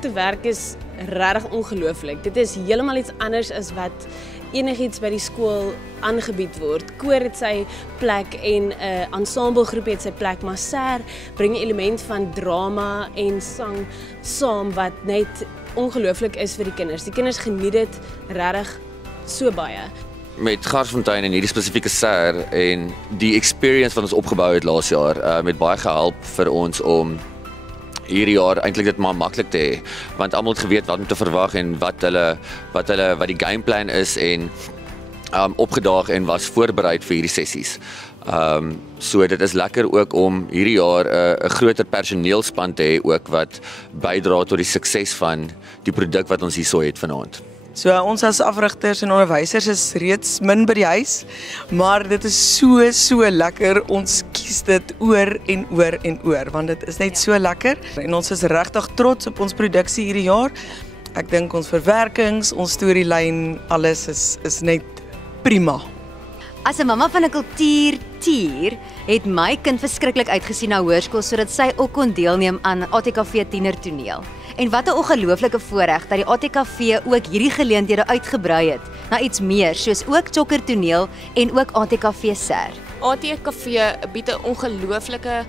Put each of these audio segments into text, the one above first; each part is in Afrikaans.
te werk is regtig ongelooflik. Dit is heeltemal iets anders as wat enigiets by die skool aangebied word. Koor het sy plek en 'n ensemblegroep het sy plek, maar SER bring 'n element van drama en sang saam wat net ongelooflik is vir die kinders. Die kinders geniet dit regtig so baie. Met Garsfontein en hierdie spesifieke SER en die experience wat ons opgebou het laas jaar, met baie gehelp vir ons om hierdie jaar eintlik dit maar maklik te hê, want almal het geweet wat om te verwag en wat die gameplan is en opgedaag en was voorberei vir hierdie sessies. So dit is lekker ook om hierdie jaar 'n groter personeelspan te hê ook wat bydra tot die sukses van die produk wat ons hierso het vanaand. So ons as afrigters en onderwysers is reeds min by die huis, maar dit is so lekker. Ons kies dit oor en oor, want dit is net so lekker. En ons is regtig trots op ons produksie hierdie jaar. Ek dink ons verwerkings, ons storielyn, alles is net prima. As 'n mamma van 'n kultuurtier het my kind verskriklik uitgesien na hoërskool sodat sy ook kon deelneem aan ATKV tienertoneel. En wat 'n ongelooflike voorreg dat die ATKV ook hierdie geleenthede uitgebrei het na iets meer, soos ook Chokkertoneel en ook ATKV SER. ATKV bied 'n ongelooflike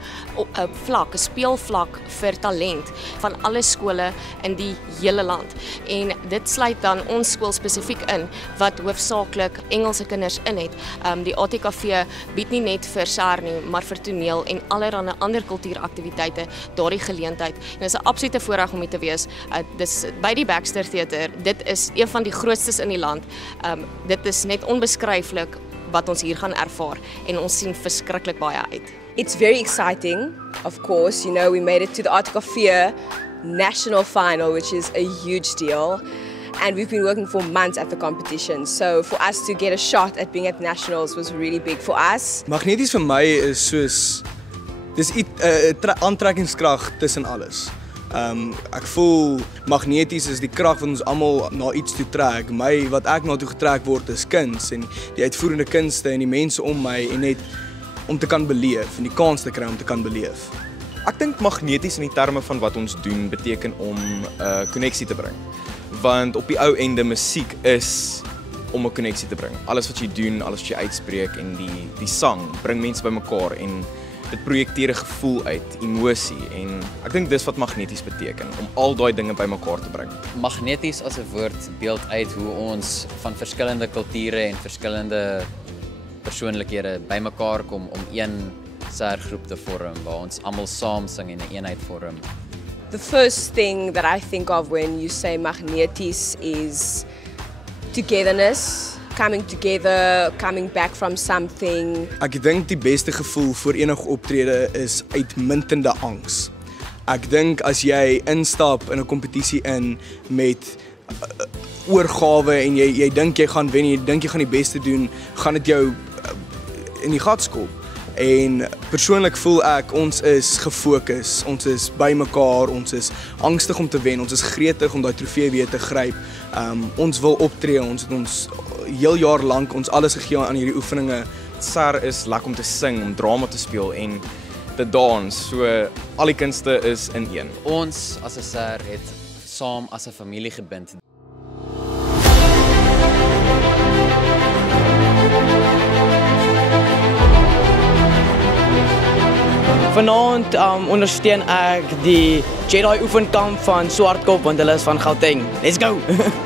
vlak, 'n speelvlak vir talent van alle skole in die hele land. En dit sluit dan ons skool spesifiek in wat hoofsaaklik Engelse kinders in het. Die ATKV bied nie net vir SER nie, maar vir toneel en allerlei ander kultuuraktiwiteite daardie geleentheid. En dit is 'n absolute voorreg om hier te wees. Dis by die Baxter Theater. Dit is een van die grootstes in die land. Dit is net onbeskryflik wat ons hier gaan ervaar en ons sien verskriklik baie uit. It's very exciting, of course. You know, we made it to the ATKV national final, which is a huge deal. And we've been working for months at the competition. So for us to get a shot at being at nationals was really big for us. Magneties vir my is soos dis 'n aantrekkingskrag tussen alles. Ek voel magneties is die krag wat ons almal na iets toe trek. Wat ek na toe getrek word is kuns en die uitvoerende kunste en die mense om my en net om te kan beleef en die kans te kry om te kan beleef. Ek dink magneties in die terme van wat ons doen beteken om 'n koneksie te bring. Want op die ou ende musiek is om 'n koneksie te bring. Alles wat jy doen, alles wat jy uitspreek en die sang bring mense bymekaar en dit projekteer 'n gevoel uit, emosie en ek dink dis wat magneties beteken, om al daai dinge bymekaar te bring. Magneties as 'n woord beeld uit hoe ons van verskillende kulture en verskillende persoonlikhede bymekaar kom om een SER-groep te vorm waar ons almal saam sing en 'n eenheid vorm. The first thing that I think of when you say magneties is togetherness. Coming together, coming back from something. Ek dink die beste gevoel vir enige optrede is uitmuntende angs. Ek dink as jy instap in 'n kompetisie in met oorgawe en jy dink jy gaan wen, jy dink jy gaan die beste doen, gaan dit jou in die gat skop. En persoonlik voel ek ons is gefokus, ons is by mekaar, ons is angstig om te wen, ons is gretig om daai trofee weer te gryp. Ons wil optree, ons het ons heel jaar lank ons alles gegee aan hierdie oefeninge. SER is lekker om te sing, om drama te speel en te dans. So al die kunste is in een. Ons as 'n SER het saam as 'n familie gebind. Vanaand ondersteun ek die Jedi oefenkamp van Swartkop want hulle is van Gauteng. Let's go!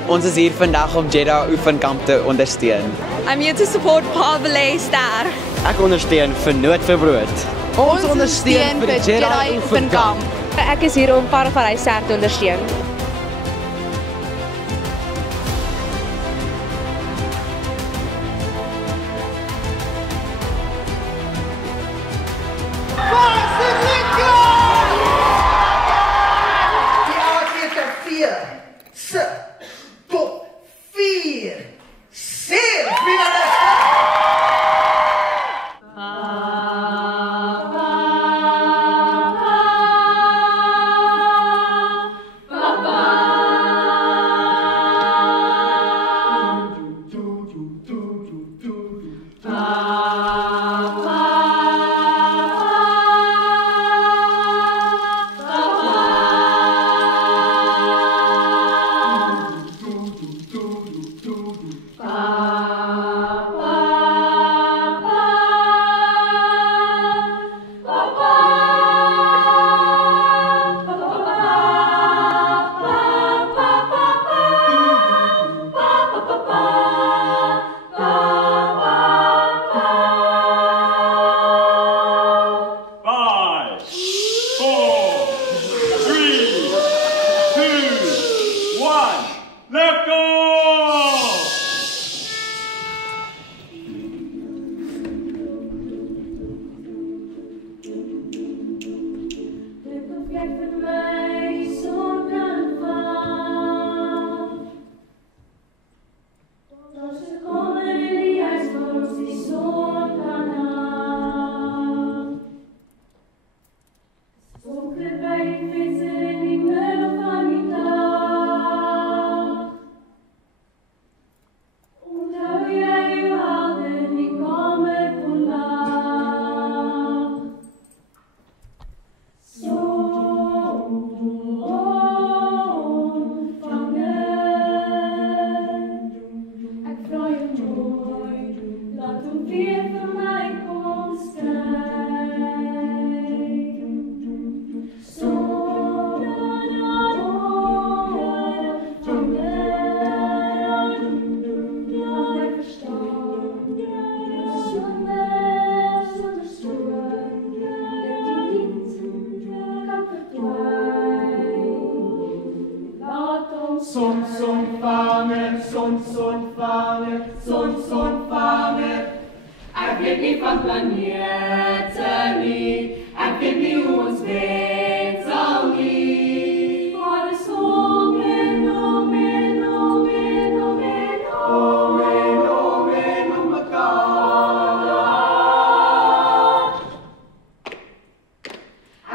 Ons is hier vandag om Jedi oefenkamp te ondersteun. I'm here to support Parvele SER. Ek ondersteun vir Nood vir Brood. Ons ondersteun vir Jedi oefenkamp. Ek is hier om Parvele SER te ondersteun. weet nie van planete nie, ek weet nie hoe ons weet sal nie. Maar is om en om en om en om en om en om en om mekaar.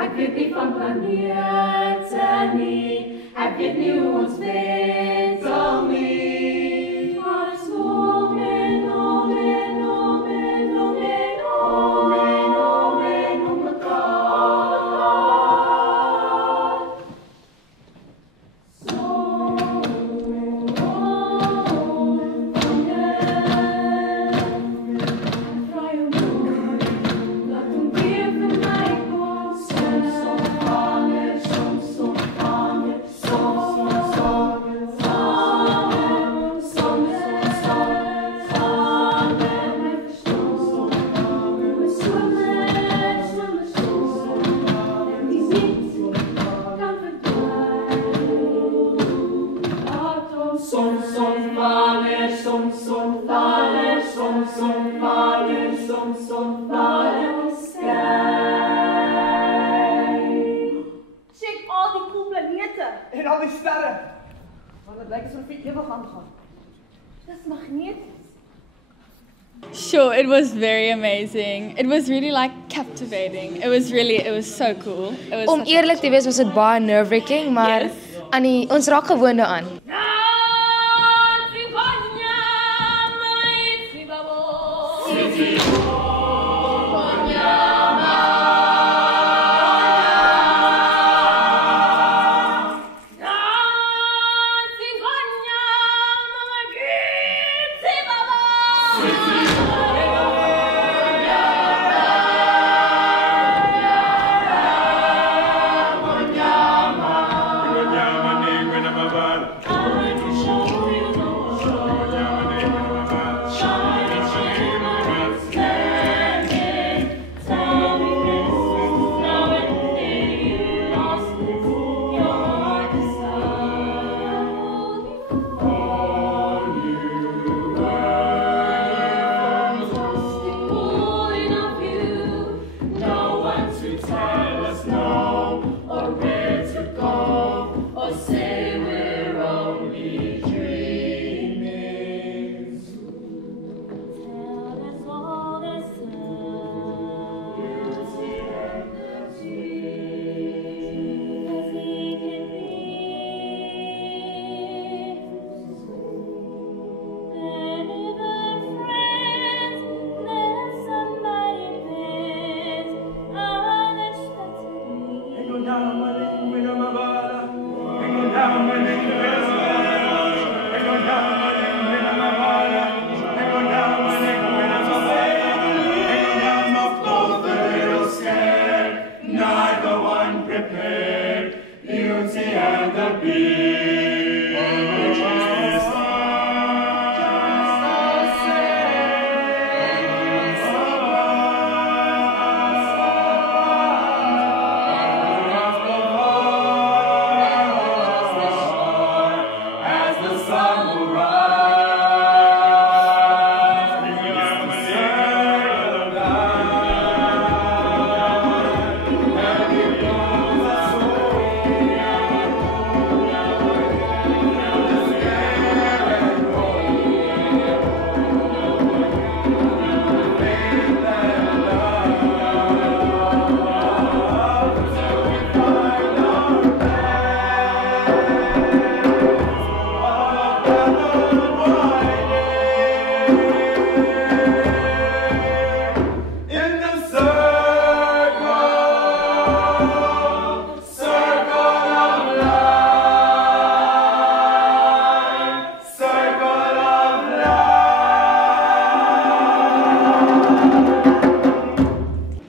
Ek weet nie van planete nie, ek weet nie hoe ons weet sal nie. Maar is om en om en om en om en om en om en om mekaar. Check al die cool planete. En al die sterre. Maar dit lyk asof dit ewig aangaan. Dis magneties. Sure, it was very amazing. It was really like captivating. It was so cool. It was Om eerlik te wees was dit baie nerve-wracking, maar ons raak gewoond daaraan.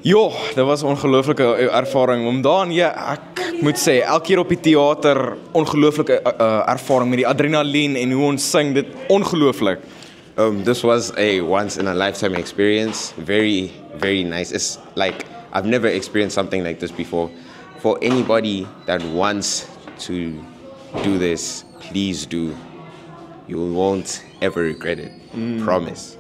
Ja, dit was 'n ongelooflike ervaring. Om daan, ja, ek moet sê, elke keer op die teater, ongelooflike ervaring met die adrenalien en hoe ons sing, dit ongelooflik. This was a once in a lifetime experience. Very, very nice. It's like I've never experienced something like this before. For anybody that wants to do this, please do. You won't ever regret it. Promise.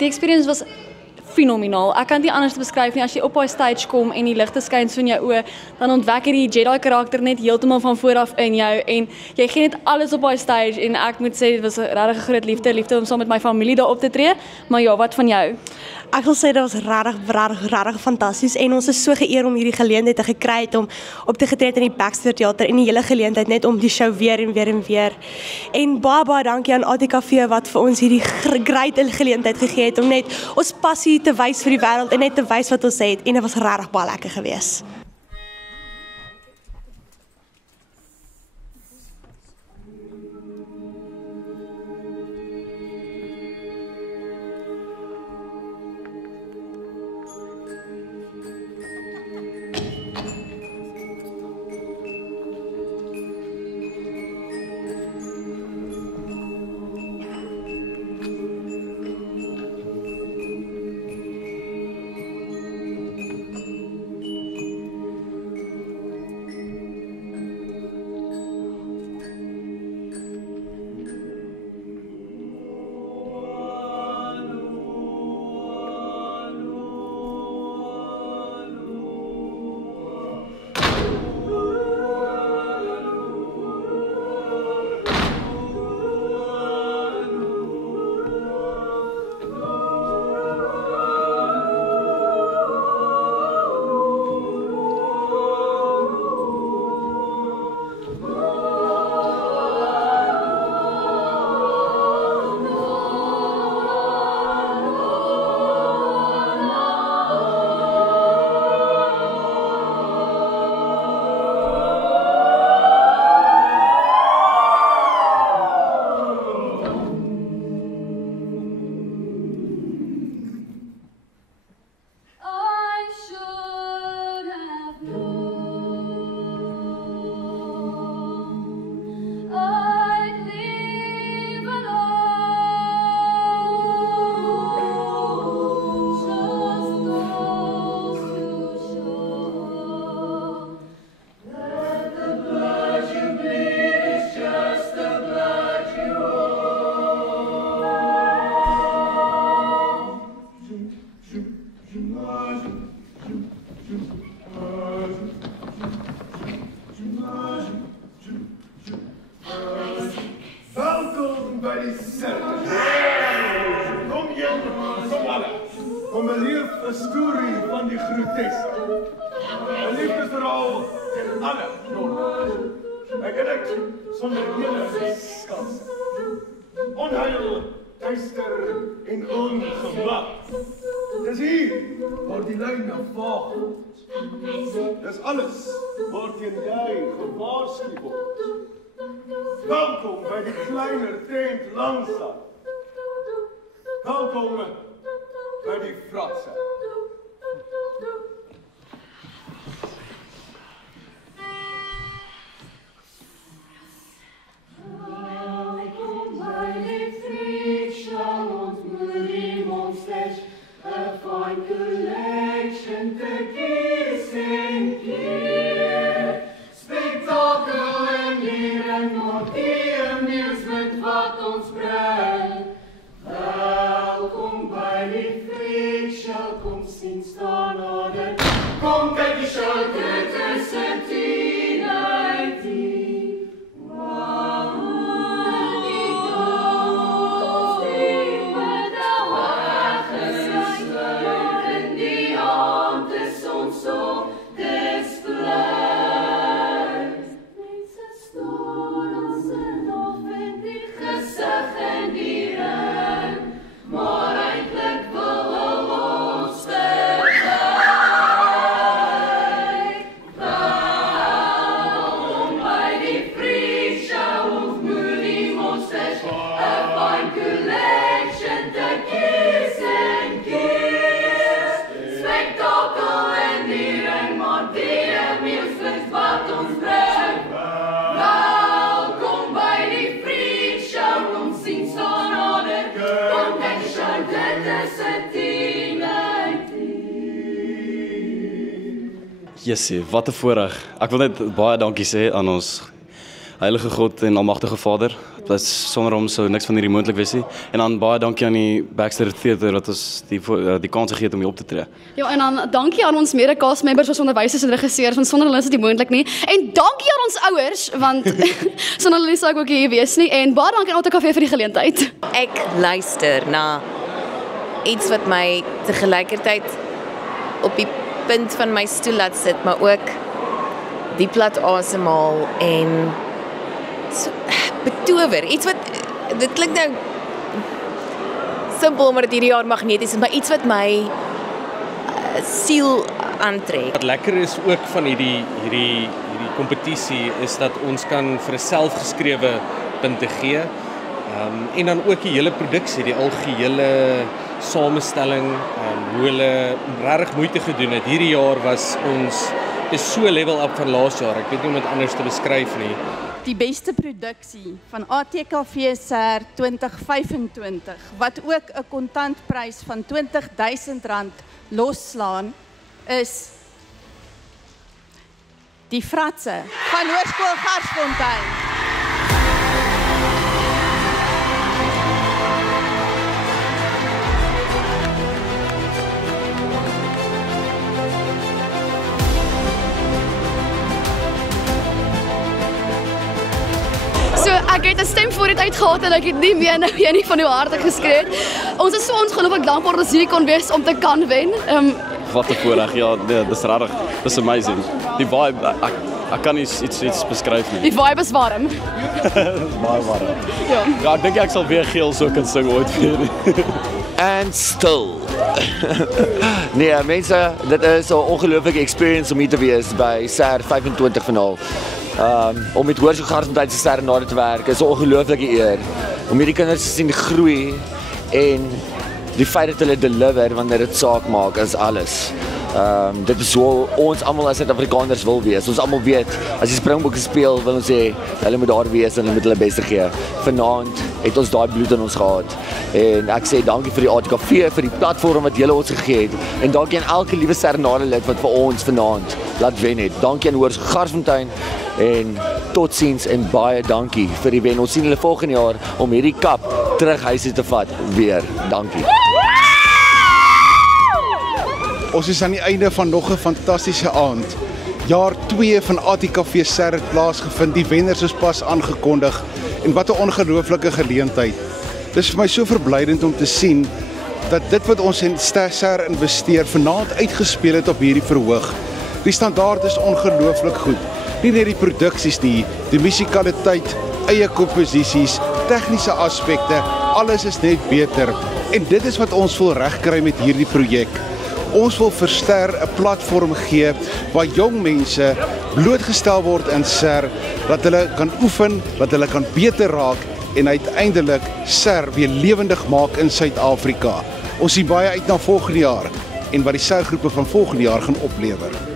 Die experience was fenomenaal. Ek kan dit nie anders beskryf nie. As jy op daai stage kom en die ligte skyn so in jou oë, dan ontwek jy die Jedi karakter net heeltemal van voor af in jou en jy gee net alles op daai stage en ek moet sê dit was regtig 'n groot liefde om saam met my familie daar op te tree. Maar ja, wat van jou? Ek wil sê dit was regtig fantasties en ons is so geëer om hierdie geleentheid te gekry het om op te getree in die Baxter Theater en die hele geleentheid net om die show weer en weer. En baie dankie aan ATKV wat vir ons hierdie great geleentheid gegee het om net ons passie te wys vir die wêreld en net te wys wat ons het en dit was regtig baie lekker geweest. by die sirkus. Kom een, kom alle. Kom beleef 'n storie van die groteske. 'n Liefdesverhaal teen alle norme. Ek en ek sonder enige skans. Onheil, duister en ongemak. Dis hier waar die lyne vaag word. Dis alles waarteen jy gewaarsku word. Welkom by die kleiner tent langsaam. Welkom by die fratse. A fine collection to kiss and keer. Spektakel en leer en nog die amusement wat ons bring. Welkom by die freakshow, kom sien staan nader. Kom kyk die show, dit is 'n 10 uit 10. Wow. Jessie, wat 'n voorreg. Ek wil net baie dankie sê aan ons heilige God en almagtige Vader. Dat sonder hom sou niks van hierdie moontlik wees nie. En dan baie dankie aan die Baxter Theater dat ons die kans gegee het om hier op te tree. Ja, en dan dankie aan ons mede-castmembers, ons onderwysers en regisseurs, want sonder hulle is dit nie moontlik nie. En dankie aan ons ouers, want sonder hulle sou ek ook hier wees nie. En baie dankie aan AutoCafe vir die geleentheid. Ek luister na iets wat my te gelykertyd op die punt van my stoel laat sit, maar ook diep laat asemhaal en so, betower. Iets wat, dit klink nou simpel omdat dit hierdie jaar magneties is, maar iets wat my siel aantrek. Wat lekker is ook van hierdie kompetisie is dat ons kan vir 'n selfgeskrewe punte gee. En dan ook die hele produksie, die algehele samestelling, hoe hulle regtig moeite gedoen het. Hierdie jaar was ons is so level up van laas jaar. Ek weet nie om dit anders te beskryf nie. Die beste produksie van ATKV SER 2025 wat ook 'n kontantprys van R20.000 losslaan is Die Fratse van Hoërskool Garsfontein. So ek het 'n stem voor dit uitgehaal en ek het nie meer nou een van die harte geskree het. Ons is so ongelooflik dankbaar dat ons hier kon wees om te kan wen. Wat 'n voorreg. Ja, nee, dis regtig. Dis amazing. Die vibe, ek kan nie iets beskryf nie. Die vibe is warm. Dis baie warm. Ja, ek dink ek sal weer geel so kan sing ooit weer. And still. Nee, mense, dit is 'n ongelooflike experience om hier te wees by SER 25 finaal. Om met Hoërskool Garsfontein se sterre nader te werk is 'n ongelooflike eer. Om hierdie kinders te sien groei en die feit dat hulle deliver wanneer dit saak maak is alles. Dit is hoe ons almal as Suid-Afrikaners wil wees. Ons almal weet as die Springbokke speel, wil ons sê hulle moet daar wees en hulle moet hulle beste gee. Vanaand het ons daai bloed in ons gehad. En ek sê dankie vir die ATKV vir die platform wat julle ons gegee het en dankie aan elke liewe sterrenade lid wat vir ons vanaand laat wen het. Dankie aan Hoërskool Garsfontein en totsiens en baie dankie vir die wen. Ons sien hulle volgende jaar om hierdie kap terug huis te vat weer. Dankie. Ons is aan die einde van nog 'n fantastiese aand. Jaar 2 van ATKV SER het plaasgevind, die wenners is pas aangekondig en wat 'n ongelooflike geleentheid. Dit is vir my so verblydend om te sien dat dit wat ons in SER investeer vanaand uitgespeel het op hierdie verhoog. Die standaard is ongelooflik goed. Nie net die produksies nie, die musikaliteit, eie komposisies, tegniese aspekte, alles is net beter. En dit is wat ons wil regkry met hierdie projek. Ons wil vir SER 'n platform gee waar jong mense blootgestel word in SER, dat hulle kan oefen, dat hulle kan beter raak en uiteindelik SER weer lewendig maak in Suid-Afrika. Ons sien baie uit na volgende jaar en wat die SER groepe van volgende jaar gaan oplewer.